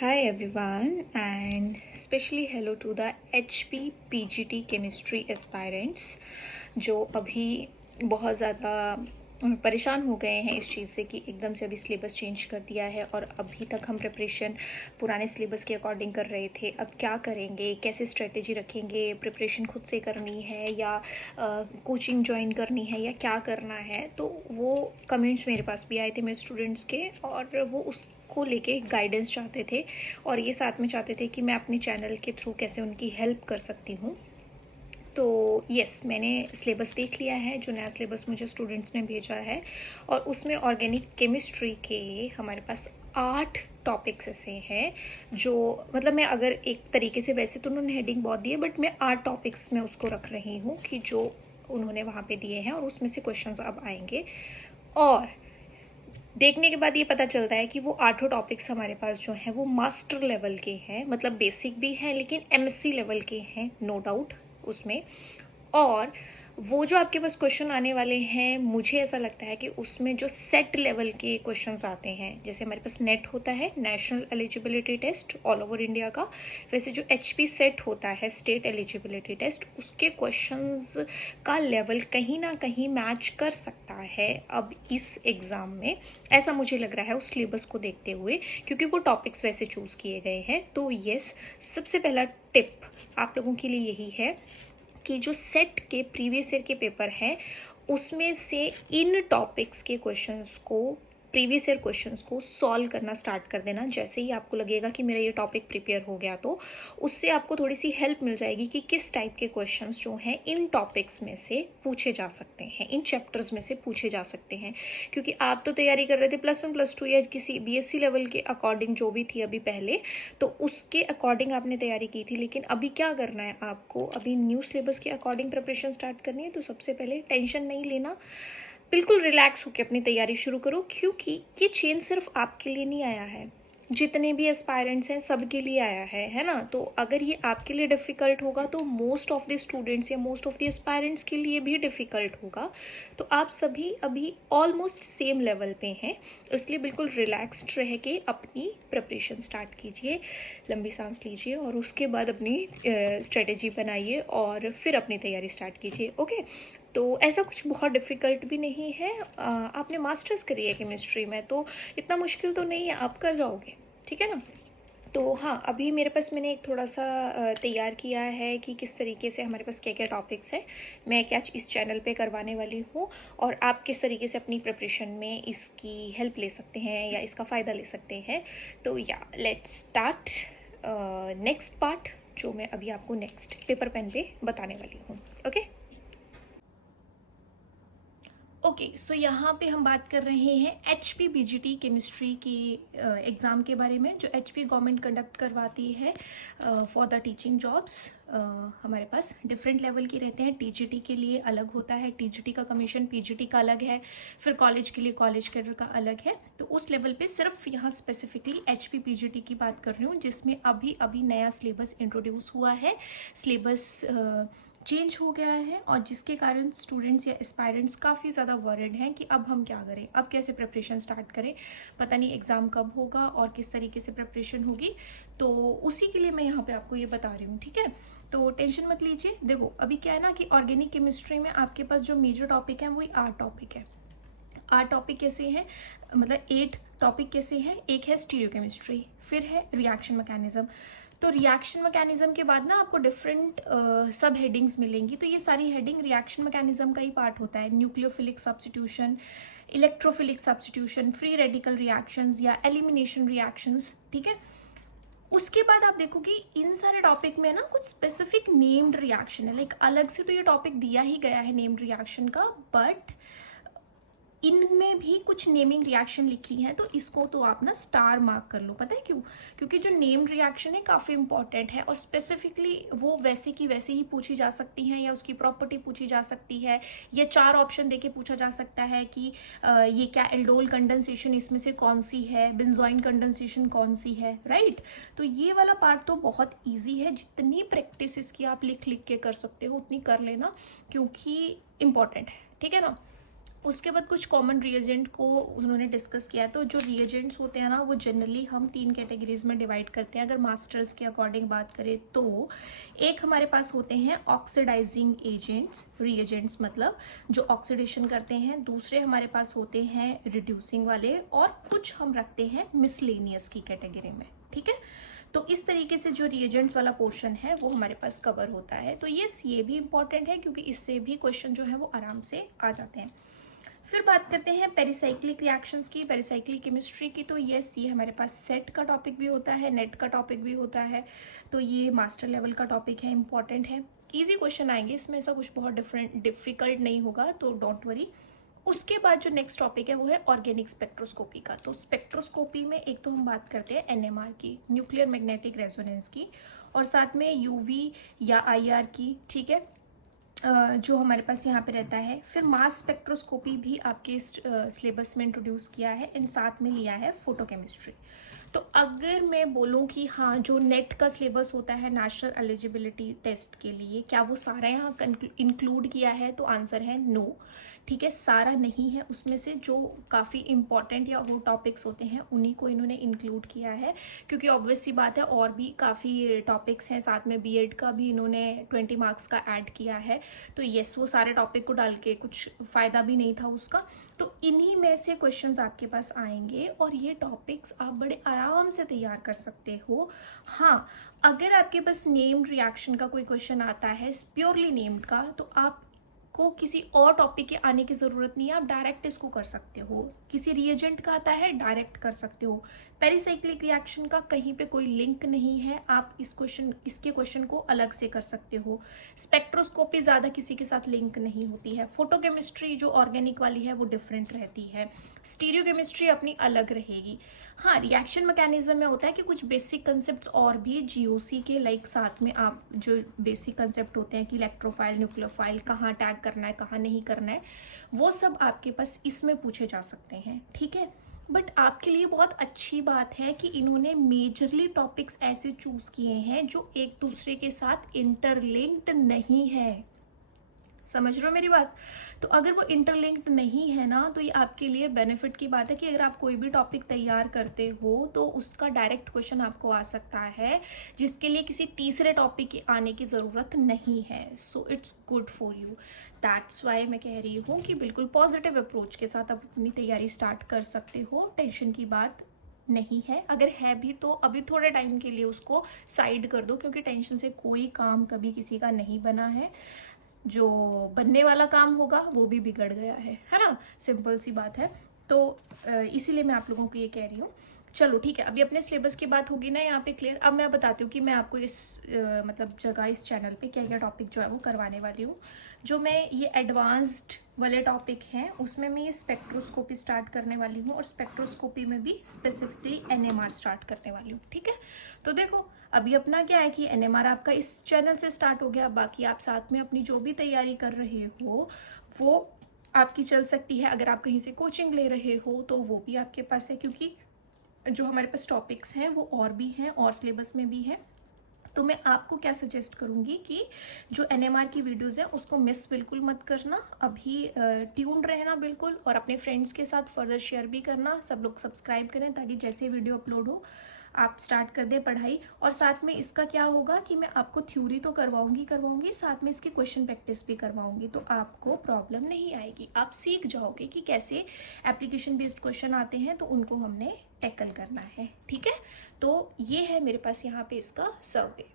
Hi everyone, and especially hello to the HP PGT Chemistry aspirants जो अभी बहुत ज़्यादा परेशान हो गए हैं इस चीज़ से कि एकदम से अभी सिलेबस चेंज कर दिया है और अभी तक हम प्रिपरेशन पुराने सिलेबस के अकॉर्डिंग कर रहे थे। अब क्या करेंगे, कैसे स्ट्रेटेजी रखेंगे, प्रिपरेशन खुद से करनी है या कोचिंग ज्वाइन करनी है या क्या करना है। तो वो कमेंट्स मेरे पास भी आए थे मेरे स्टूडेंट्स के, और वो उसको लेके गाइडेंस चाहते थे और ये साथ में चाहते थे कि मैं अपने चैनल के थ्रू कैसे उनकी हेल्प कर सकती हूँ। तो यस, मैंने सिलेबस देख लिया है, जो नया सिलेबस मुझे स्टूडेंट्स ने भेजा है, और उसमें ऑर्गेनिक केमिस्ट्री के हमारे पास 8 टॉपिक्स ऐसे हैं जो मतलब मैं अगर एक तरीके से, वैसे तो उन्होंने हेडिंग बहुत दी है, बट मैं 8 टॉपिक्स में उसको रख रही हूँ कि जो उन्होंने वहाँ पे दिए हैं और उसमें से क्वेश्चंस अब आएंगे। और देखने के बाद ये पता चलता है कि वो 8 टॉपिक्स हमारे पास जो हैं वो मास्टर लेवल के हैं, मतलब बेसिक भी हैं लेकिन एमएससी लेवल के हैं, नो डाउट उसमें। और वो जो आपके पास क्वेश्चन आने वाले हैं, मुझे ऐसा लगता है कि उसमें जो सेट लेवल के क्वेश्चंस आते हैं, जैसे हमारे पास नेट होता है, national eligibility test all over India का, वैसे जो एचपी सेट होता है, स्टेट एलिजिबिलिटी टेस्ट, उसके क्वेश्चंस का लेवल कहीं ना कहीं मैच कर सकता है अब इस एग्ज़ाम में। ऐसा मुझे लग रहा है उस सिलेबस को देखते हुए, क्योंकि वो टॉपिक्स वैसे चूज़ किए गए हैं। तो यस, सबसे पहला टिप आप लोगों के लिए यही है कि जो सेट के प्रीवियस ईयर के पेपर हैं उसमें से इन टॉपिक्स के क्वेश्चंस को, प्रीवियस ईयर क्वेश्चंस को सॉल्व करना स्टार्ट कर देना। जैसे ही आपको लगेगा कि मेरा ये टॉपिक प्रिपेयर हो गया, तो उससे आपको थोड़ी सी हेल्प मिल जाएगी कि किस टाइप के क्वेश्चंस जो हैं इन टॉपिक्स में से पूछे जा सकते हैं, इन चैप्टर्स में से पूछे जा सकते हैं। क्योंकि आप तो तैयारी कर रहे थे +1 +2 या किसी बीएससी लेवल के अकॉर्डिंग जो भी थी अभी पहले, तो उसके अकॉर्डिंग आपने तैयारी की थी। लेकिन अभी क्या करना है आपको, अभी न्यू सिलेबस के अकॉर्डिंग प्रिपरेशन स्टार्ट करनी है। तो सबसे पहले टेंशन नहीं लेना, बिल्कुल रिलैक्स होकर अपनी तैयारी शुरू करो, क्योंकि ये चेंज सिर्फ आपके लिए नहीं आया है, जितने भी एस्पायरेंट्स हैं सबके लिए आया है ना। तो अगर ये आपके लिए डिफ़िकल्ट होगा तो मोस्ट ऑफ द स्टूडेंट्स या मोस्ट ऑफ द एस्पायरेंट्स के लिए भी डिफ़िकल्ट होगा। तो आप सभी अभी ऑलमोस्ट सेम लेवल पे हैं, इसलिए बिल्कुल रिलैक्स्ड रह के अपनी प्रिपरेशन स्टार्ट कीजिए, लंबी सांस लीजिए और उसके बाद अपनी स्ट्रेटेजी बनाइए और फिर अपनी तैयारी स्टार्ट कीजिए। ओके, तो ऐसा कुछ बहुत डिफ़िकल्ट भी नहीं है। आपने मास्टर्स करी है केमिस्ट्री में, तो इतना मुश्किल तो नहीं है, आप कर जाओगे, ठीक है ना। तो हाँ, अभी मेरे पास मैंने एक थोड़ा सा तैयार किया है कि किस तरीके से हमारे पास क्या क्या टॉपिक्स हैं, मैं क्या इस चैनल पे करवाने वाली हूँ, और आप किस तरीके से अपनी प्रिपरेशन में इसकी हेल्प ले सकते हैं या इसका फ़ायदा ले सकते हैं। तो या लेट्स स्टार्ट नेक्स्ट पार्ट, जो मैं अभी आपको नेक्स्ट पेपर पेन पे बताने वाली हूँ। ओके ओके, सो यहाँ पे हम बात कर रहे हैं HP BGT केमिस्ट्री की एग्ज़ाम के बारे में, जो HP गवर्नमेंट कंडक्ट करवाती है फॉर द टीचिंग जॉब्स। हमारे पास डिफरेंट लेवल के रहते हैं। TGT के लिए अलग होता है, TGT का कमीशन, PGT का अलग है, फिर कॉलेज के लिए कॉलेज कैडर का अलग है। तो उस लेवल पे सिर्फ यहाँ स्पेसिफिकली HP PGT की बात कर रही हूँ, जिसमें अभी अभी नया सिलेबस इंट्रोड्यूस हुआ है, सिलेबस चेंज हो गया है, और जिसके कारण स्टूडेंट्स या एस्पायरेंट्स काफ़ी ज़्यादा वरिड हैं कि अब हम क्या करें, अब कैसे प्रिपरेशन स्टार्ट करें, पता नहीं एग्ज़ाम कब होगा और किस तरीके से प्रिपरेशन होगी। तो उसी के लिए मैं यहाँ पे आपको ये बता रही हूँ, ठीक है। तो टेंशन मत लीजिए। देखो अभी क्या है ना कि ऑर्गेनिक केमिस्ट्री में आपके पास जो मेजर टॉपिक है वही 8 टॉपिक है। 8 टॉपिक कैसे हैं, मतलब 8 टॉपिक कैसे हैं, एक है स्टीरियोकेमिस्ट्री, फिर है रिएक्शन मैकेनिज्म। तो रिएक्शन मैकेनिज्म के बाद ना आपको डिफरेंट सब हेडिंग्स मिलेंगी। तो ये सारी हेडिंग रिएक्शन मैकेनिज्म का ही पार्ट होता है। Nucleophilic substitution, electrophilic substitution, free radical reactions या एलिमिनेशन रिएक्शंस, ठीक है। उसके बाद आप देखो कि इन सारे टॉपिक में ना कुछ स्पेसिफिक नेम्ड रिएक्शन है, लाइक अलग से तो ये टॉपिक दिया ही गया है नेम्ड रिएक्शन का, बट इनमें भी कुछ नेमिंग रिएक्शन लिखी है। तो इसको तो आप ना स्टार मार्क कर लो। पता है क्यों? क्योंकि जो नेम्ड रिएक्शन है काफ़ी इंपॉर्टेंट है, और स्पेसिफिकली वो वैसे की वैसे ही पूछी जा सकती है, या उसकी प्रॉपर्टी पूछी जा सकती है, या 4 ऑप्शन देके पूछा जा सकता है कि ये क्या एल्डोल कंडेंसेशन इसमें से कौन सी है, बेंजोइन कंडेंसेशन कौन सी है, राइट। तो ये वाला पार्ट तो बहुत ईजी है, जितनी प्रैक्टिस इसकी आप लिख लिख के कर सकते हो उतनी कर लेना, क्योंकि इम्पॉर्टेंट है, ठीक है ना। उसके बाद कुछ कॉमन रिएजेंट को उन्होंने डिस्कस किया है। तो जो रिएजेंट्स होते हैं ना, वो जनरली हम 3 कैटेगरीज में डिवाइड करते हैं। अगर मास्टर्स के अकॉर्डिंग बात करें तो एक हमारे पास होते हैं ऑक्सीडाइजिंग एजेंट्स, रिएजेंट्स मतलब जो ऑक्सीडेशन करते हैं। दूसरे हमारे पास होते हैं रिड्यूसिंग वाले, और कुछ हम रखते हैं मिसलेनियस की कैटेगरी में, ठीक है। तो इस तरीके से जो रिएजेंट्स वाला पोर्शन है वो हमारे पास कवर होता है। तो ये भी इंपॉर्टेंट है क्योंकि इससे भी क्वेश्चन जो है वो आराम से आ जाते हैं। फिर बात करते हैं पेरिसाइक्लिक रिएक्शंस की, पेरिसाइक्लिक केमिस्ट्री की। तो ये हमारे पास सेट का टॉपिक भी होता है, नेट का टॉपिक भी होता है। तो ये मास्टर लेवल का टॉपिक है, इंपॉर्टेंट है। इजी क्वेश्चन आएंगे इसमें, ऐसा कुछ बहुत डिफिकल्ट नहीं होगा, तो डोंट वरी। उसके बाद जो नेक्स्ट टॉपिक है वो है ऑर्गेनिक स्पेक्ट्रोस्कोपी का। तो स्पेक्ट्रोस्कोपी में एक तो हम बात करते हैं एनएमआर की, न्यूक्लियर मैग्नेटिक रेजोनेंस की, और साथ में यूवी या आईआर की, ठीक है, जो हमारे पास यहाँ पे रहता है। फिर मास स्पेक्ट्रोस्कोपी भी आपके सिलेबस में इंट्रोड्यूस किया है, एंड साथ में लिया है फोटोकेमिस्ट्री। तो अगर मैं बोलूँ कि हाँ, जो नेट का सिलेबस होता है नेशनल एलिजिबिलिटी टेस्ट के लिए, क्या वो सारा यहाँ इंक्लूड किया है, तो आंसर है नो, ठीक है, सारा नहीं है। उसमें से जो काफ़ी इंपॉर्टेंट या वो टॉपिक्स होते हैं उन्हीं को इन्होंने इंक्लूड किया है, क्योंकि ऑब्वियस सी बात है और भी काफ़ी टॉपिक्स हैं। साथ में बीएड का भी इन्होंने 20 मार्क्स का ऐड किया है। तो यस, वो सारे टॉपिक को डाल के कुछ फ़ायदा भी नहीं था उसका। तो इन्हीं में से क्वेश्चंस आपके पास आएंगे, और ये टॉपिक्स आप बड़े आराम से तैयार कर सकते हो। हाँ, अगर आपके पास नेम्ड रिएक्शन का कोई क्वेश्चन आता है, प्योरली नेम्ड का, तो आप को किसी और टॉपिक के आने की ज़रूरत नहीं है, आप डायरेक्ट इसको कर सकते हो। किसी रिएजेंट का आता है, डायरेक्ट कर सकते हो। पेरिसाइक्लिक रिएक्शन का कहीं पे कोई लिंक नहीं है, आप इसके क्वेश्चन को अलग से कर सकते हो। स्पेक्ट्रोस्कोपी ज़्यादा किसी के साथ लिंक नहीं होती है। फोटोकेमिस्ट्री जो ऑर्गेनिक वाली है वो डिफरेंट रहती है। स्टीरियो केमिस्ट्री अपनी अलग रहेगी। हाँ, रिएक्शन मैकेनिज्म में होता है कि कुछ बेसिक कंसेप्ट और भी जीओसी के लाइक साथ में आप जो बेसिक कंसेप्ट होते हैं कि इलेक्ट्रोफाइल, न्यूक्लियोफाइल, कहाँ टैग करना है, कहाँ नहीं करना है, वो सब आपके पास इसमें पूछे जा सकते हैं, ठीक है। बट आपके लिए बहुत अच्छी बात है कि इन्होंने मेजरली टॉपिक्स ऐसे चूज किए हैं जो एक दूसरे के साथ इंटरलिंक्ड नहीं है। समझ रहे हो मेरी बात? तो अगर वो इंटरलिंक्ड नहीं है ना, तो ये आपके लिए बेनिफिट की बात है कि अगर आप कोई भी टॉपिक तैयार करते हो तो उसका डायरेक्ट क्वेश्चन आपको आ सकता है, जिसके लिए किसी तीसरे टॉपिक के आने की ज़रूरत नहीं है। So it's good for you. That's why मैं कह रही हूँ कि बिल्कुल पॉजिटिव अप्रोच के साथ आप अपनी तैयारी स्टार्ट कर सकते हो। टेंशन की बात नहीं है। अगर है भी तो अभी थोड़े टाइम के लिए उसको साइड कर दो, क्योंकि टेंशन से कोई काम कभी किसी का नहीं बना है। जो बनने वाला काम होगा वो भी बिगड़ गया है ना, सिंपल सी बात है। तो इसीलिए मैं आप लोगों को ये कह रही हूँ। चलो ठीक है, अभी अपने सिलेबस की बात होगी ना यहाँ पे क्लियर। अब मैं बताती हूँ कि मैं आपको इस मतलब जगह, इस चैनल पे क्या क्या टॉपिक जो है वो करवाने वाली हूँ। जो मैं ये एडवांस्ड वाले टॉपिक हैं उसमें मैं ये स्पेक्ट्रोस्कोपी स्टार्ट करने वाली हूँ, और स्पेक्ट्रोस्कोपी में भी स्पेसिफिकली एनएमआर स्टार्ट करने वाली हूँ, ठीक है। तो देखो, अभी अपना क्या है कि एनएमआर आपका इस चैनल से स्टार्ट हो गया। बाकी आप साथ में अपनी जो भी तैयारी कर रहे हो वो आपकी चल सकती है। अगर आप कहीं से कोचिंग ले रहे हो तो वो भी आपके पास है, क्योंकि जो हमारे पास टॉपिक्स हैं वो और भी हैं और सिलेबस में भी है। तो मैं आपको क्या सजेस्ट करूँगी कि जो एनएमआर की वीडियोस हैं उसको मिस बिल्कुल मत करना। अभी ट्यून्ड रहना बिल्कुल, और अपने फ्रेंड्स के साथ फर्दर शेयर भी करना। सब लोग सब्सक्राइब करें ताकि जैसे वीडियो अपलोड हो आप स्टार्ट कर दें पढ़ाई। और साथ में इसका क्या होगा कि मैं आपको थ्योरी तो करवाऊंगी, साथ में इसकी क्वेश्चन प्रैक्टिस भी करवाऊंगी। तो आपको प्रॉब्लम नहीं आएगी, आप सीख जाओगे कि कैसे एप्लीकेशन बेस्ड क्वेश्चन आते हैं, तो उनको हमने टैकल करना है, ठीक है। तो ये है मेरे पास यहाँ पे इसका survey.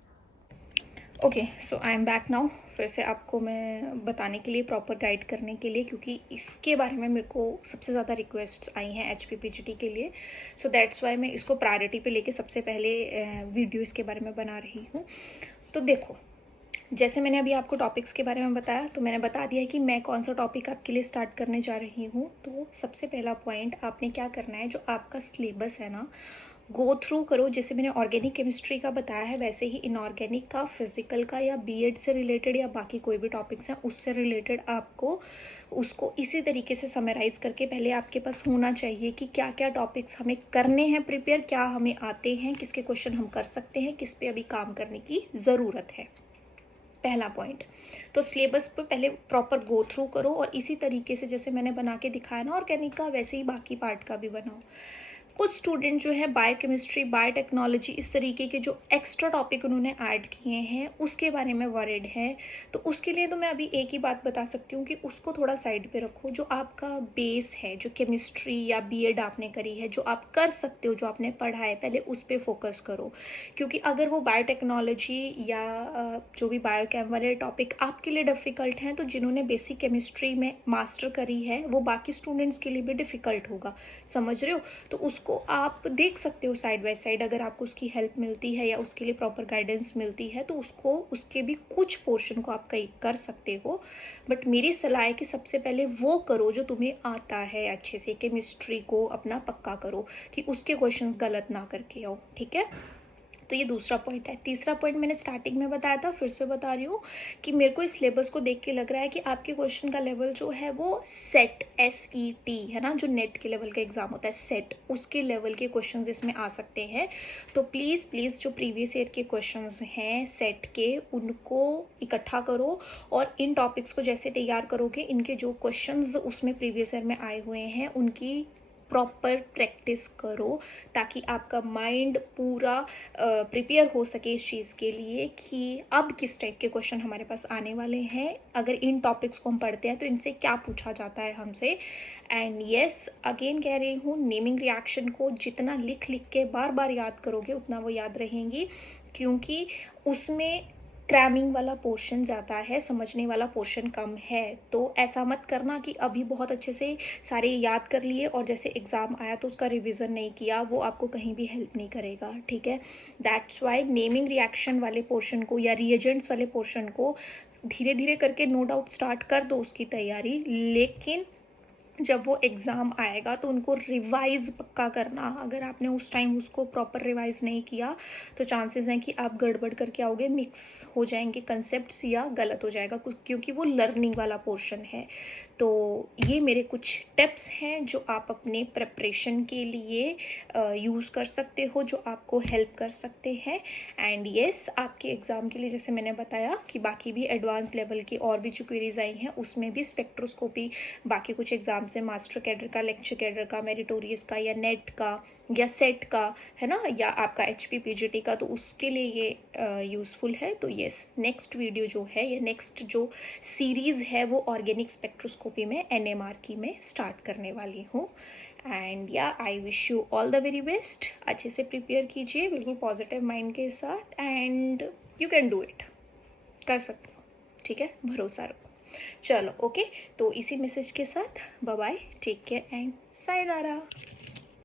Okay, so I am back now. फिर से आपको मैं बताने के लिए, प्रॉपर गाइड करने के लिए, क्योंकि इसके बारे में मेरे को सबसे ज़्यादा रिक्वेस्ट्स आई हैं HPPGT के लिए। सो दैट्स वाई मैं इसको प्रायोरिटी पे लेके सबसे पहले वीडियो इसके बारे में बना रही हूँ। तो देखो, जैसे मैंने अभी आपको टॉपिक्स के बारे में बताया, तो मैंने बता दिया है कि मैं कौन सा टॉपिक आपके लिए स्टार्ट करने जा रही हूँ। तो सबसे पहला पॉइंट आपने क्या करना है, जो आपका सिलेबस है ना, गो थ्रू करो। जैसे मैंने ऑर्गेनिक केमिस्ट्री का बताया है, वैसे ही इनऑर्गेनिक का, फिजिकल का, या बीएड से रिलेटेड या बाकी कोई भी टॉपिक्स हैं उससे रिलेटेड आपको उसको इसी तरीके से समराइज़ करके पहले आपके पास होना चाहिए कि क्या क्या टॉपिक्स हमें करने हैं प्रिपेयर, क्या हमें आते हैं, किसके क्वेश्चन हम कर सकते हैं, किस पे अभी काम करने की ज़रूरत है। पहला पॉइंट। तो सिलेबस पे पहले प्रॉपर गो थ्रू करो और इसी तरीके से जैसे मैंने बना के दिखाया ना ऑर्गेनिक का, वैसे ही बाकी पार्ट का भी बनाओ। कुछ स्टूडेंट जो है बायोकेमिस्ट्री, बायोटेक्नोलॉजी, इस तरीके के जो एक्स्ट्रा टॉपिक उन्होंने ऐड किए हैं उसके बारे में वरीड हैं। तो उसके लिए तो मैं अभी एक ही बात बता सकती हूँ कि उसको थोड़ा साइड पे रखो। जो आपका बेस है, जो केमिस्ट्री या बीएड आपने करी है, जो आप कर सकते हो, जो आपने पढ़ा है, पहले उस पर फोकस करो। क्योंकि अगर वो बायोटेक्नोलॉजी या जो भी बायोकेम वाले टॉपिक आपके लिए डिफ़िकल्ट हैं, तो जिन्होंने बेसिक केमिस्ट्री में मास्टर करी है वो बाकी स्टूडेंट्स के लिए भी डिफ़िकल्ट होगा। समझ रहे हो? तो उसको आप देख सकते हो साइड बाय साइड। अगर आपको उसकी हेल्प मिलती है या उसके लिए प्रॉपर गाइडेंस मिलती है तो उसको, उसके भी कुछ पोर्शन को आप कहीं कर सकते हो। बट मेरी सलाह है कि सबसे पहले वो करो जो तुम्हें आता है अच्छे से। केमिस्ट्री को अपना पक्का करो कि उसके क्वेश्चंस गलत ना करके आओ, ठीक है? तो ये दूसरा पॉइंट है। तीसरा पॉइंट मैंने स्टार्टिंग में बताया था, फिर से बता रही हूँ कि मेरे को इस सिलेबस को देख के लग रहा है कि आपके क्वेश्चन का लेवल जो है वो सेट, SET है ना, जो नेट के लेवल का एग्जाम होता है सेट, उसके लेवल के क्वेश्चंस इसमें आ सकते हैं। तो प्लीज़ प्लीज़ जो प्रीवियस ईयर के क्वेश्चंस हैं सेट के, उनको इकट्ठा करो और इन टॉपिक्स को जैसे तैयार करोगे, इनके जो क्वेश्चंस उसमें प्रीवियस ईयर में आए हुए हैं उनकी प्रॉपर प्रैक्टिस करो, ताकि आपका माइंड पूरा प्रिपेयर हो सके इस चीज़ के लिए कि अब किस टाइप के क्वेश्चन हमारे पास आने वाले हैं, अगर इन टॉपिक्स को हम पढ़ते हैं तो इनसे क्या पूछा जाता है हमसे। एंड यस, अगेन कह रही हूँ, नेमिंग रिएक्शन को जितना लिख लिख के बार बार याद करोगे उतना वो याद रहेंगी, क्योंकि उसमें क्रैमिंग वाला पोर्शन ज़्यादा है, समझने वाला पोर्शन कम है। तो ऐसा मत करना कि अभी बहुत अच्छे से सारे याद कर लिए और जैसे एग्ज़ाम आया तो उसका रिवीजन नहीं किया, वो आपको कहीं भी हेल्प नहीं करेगा, ठीक है? दैट्स वाई नेमिंग रिएक्शन वाले पोर्शन को या रिएजेंट्स वाले पोर्शन को धीरे धीरे करके नो डाउट स्टार्ट कर दो उसकी तैयारी, लेकिन जब वो एग्ज़ाम आएगा तो उनको रिवाइज़ पक्का करना। अगर आपने उस टाइम उसको प्रॉपर रिवाइज़ नहीं किया तो चांसेस हैं कि आप गड़बड़ करके आओगे, मिक्स हो जाएंगे कंसेप्ट्स या गलत हो जाएगा कुछ, क्योंकि वो लर्निंग वाला पोर्शन है। तो ये मेरे कुछ टिप्स हैं जो आप अपने प्रिपरेशन के लिए यूज़ कर सकते हो, जो आपको हेल्प कर सकते हैं। एंड येस, आपके एग्ज़ाम के लिए जैसे मैंने बताया कि बाकी भी एडवांस लेवल की और भी जो क्वेरीज आई हैं उसमें भी स्पेक्ट्रोस्कोपी, बाकी कुछ एग्जाम से मास्टर कैडर का, लेक्चर कैडर का, मेरिटोरियस का या नेट का या सेट का, है ना, या आपका HP PGT का, तो उसके लिए ये यूज़फुल है। तो येस, नेक्स्ट वीडियो जो है या नेक्स्ट जो सीरीज़ है वो ऑर्गेनिक स्पेक्ट्रोस्कोपी में NMR की मैं स्टार्ट करने वाली हूँ। एंड या I wish you all the very best. अच्छे से प्रिपेयर कीजिए बिल्कुल पॉजिटिव माइंड के साथ, and you can do it, कर सकते हो, ठीक है? भरोसा रखो। चलो ओके, तो इसी मैसेज के साथ bye bye, take care and sayonara.